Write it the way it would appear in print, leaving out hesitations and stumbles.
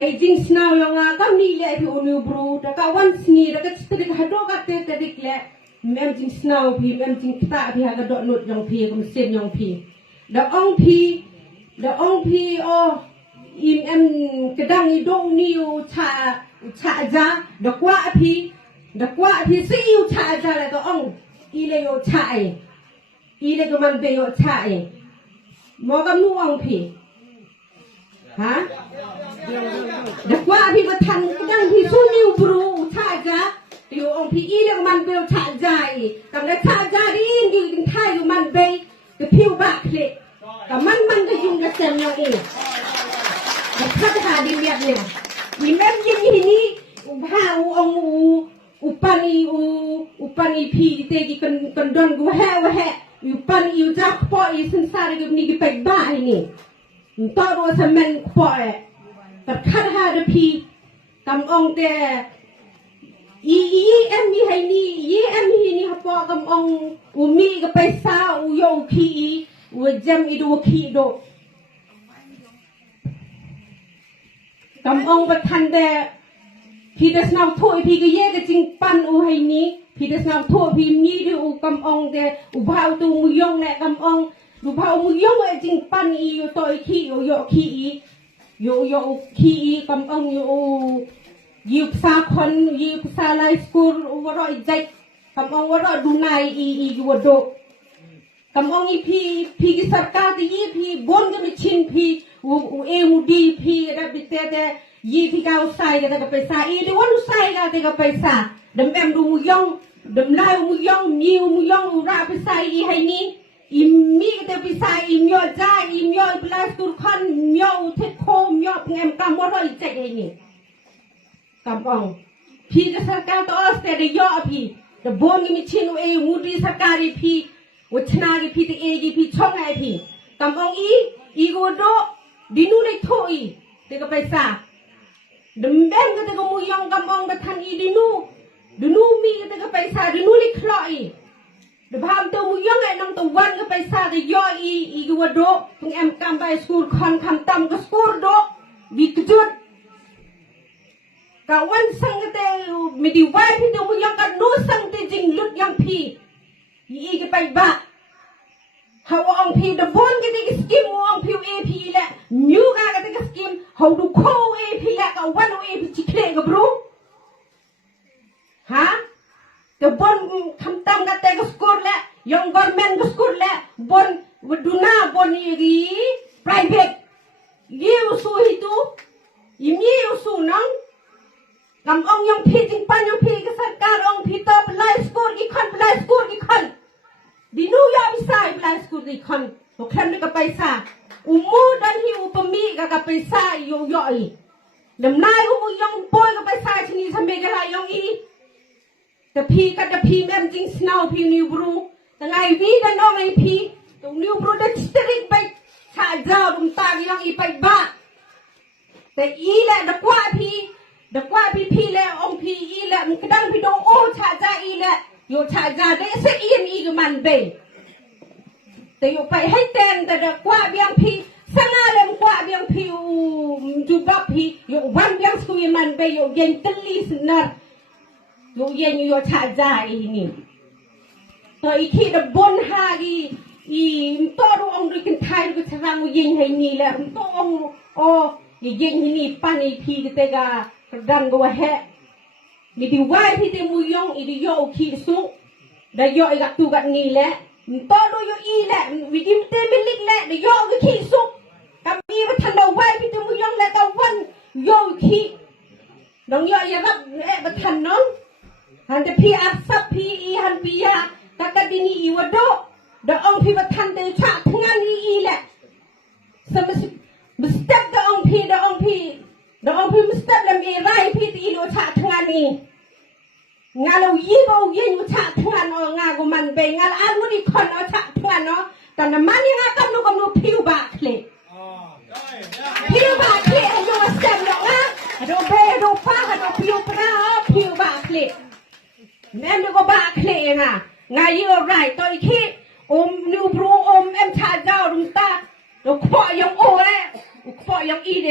Aging snaw yang agam ni le pi unu bro, dak wan sni dak stedik hado kat tedik le, mem jing snaw pi mem jing kita pi haga dok not yang pi kum sen yang pi. Dak ong pi oh im em kedang i dong ni u cha ja dak wa pi si u cha ja le dak ong i le yo cha i le ko man be yo cha mo gam nu ong pi. Ha? Dak wa pi ba thang kedang pi su ni u bro cha ja yo ong pi i le ko man be yo cha ja kam le cha ja ri ni thai yo man be ke piu ba kle ka man ka yung ka sen yo Dak ha di lihat ni ni mem jing ni u ha u ong u upani pi te ki kan don gu ha u pan u ja po I sen sa ri ni ki pe ba ni to ro sa men po dak ha de pi kam ong te em ni hai ni em ni ha po kam ong u mi ka pe sa u yo pi u jam I do pi do cầm ông vật thành đề thì để nào thôi thì cái gì cái chính pan u hay ní thì để nào thôi thì mi đi u cầm ông đề u bao tu mu yong này cầm ông u bao mu yong cái chính pan I u tôi khi u yo khi yo khi cầm ông yu sa con yu sa lai school u vào dạy cầm ông vào du nai I u do cầm ông I phi cái sarkar thì phi bon cái michin phi u đi phi ra bị tê yi phi cao sai cái cái पैसा I đi quán sai cái पैसा đâm em du mu yong đâm lai mu yong nhiều mu yong u ra पैसा I hay ni mi cái पैसा I myo ja I myo plus tur khan myo thế khô myo em cam vào rồi chạy hay ni cầm ông phi cái sarkar to ste de yo phi the bon cái michin u mu di sarkari phi Wachna ki phi te phi chong ai phi kam ong I go do dinu nei thoi te ka paisa dem bem ka te ko mu yong kam ong ka than I dinu mi ka te ka paisa dinu li khloi de bham to mu yong ai nang to wan ka paisa de yo I go do tung em kam bai school khon kham tam ka school do vi kjut ka wan sang ka te mi di wai phi to mu yong ka no sang te jing lut yang phi I cái bài bạc hậu ông phiêu đập bốn cái skim ông phiêu AP lẹ nhú ga cái skim hậu đủ khô AP lẹ cả one AP chỉ kệ cái bro hả cái bốn thăm tam cái school lẹ young government cái school lẹ bốn duna bốn gì private yêu su hitu yêu su nong cầm ông young phi chính pan young phi cái sarkar ông phi to play school cái con di nu ya bisa play school cái con to khem cái paisa umu dan hi upami cái paisa yo I đầm nai umu young boy cái paisa chini sampai cái la young I the phi mem jing snow phi new bru tangai vi dan ong ai phi to new bru the string bai cha ja dum ta gi young I bai ba te I la the qua phi le ông phi I le cái đăng phi đồ ô cha ja I le yo cha ja de se in I cái man be te yo pai hai ten the qua biang phi sanga le qua biang phi ju ba phi yo wan biang su I man be yo gen tli snar yo yen yo cha ja I ni to I khi the bon ha gi I to ro ông ri kan thai ro cha rang yen hai ni le to ông o yen ni pan I phi cái te ga dan go he mi di wai phi te mu yong I di yo khi su da yo I gak tu gak ni le to do yo I le vi dim te mi lik le da yo ga khi su kam mi ba than do wai phi te mu yong le ka wan yo khi dong yo ya gak e ba than non han te phi a sap phi I han pi ya ta ka di ni I wa do da ong phi ba than te cha thngan I le sa ma step da ong phi Đó ông phim step làm gì rai phi thì đồ chạ thằng đi ngà lâu yi bao yi đồ chạ thằng nó ngà của mình về ngà là ăn nó đi con nó chạ thằng nóแต่น้ำมันยังงากับนูพิวบากเลยพิวบากเลยไอ้โยสเต็มหรอกนะโดเบโดฟ้าโดพิวปลาพิวบากเลยแม่ดูก็บากเลยนะงายี่อะไรตัวอีกทีนูบรูเอ็มชาเจ้าดุมตาโดขวายังโอเลยขวายังอีเด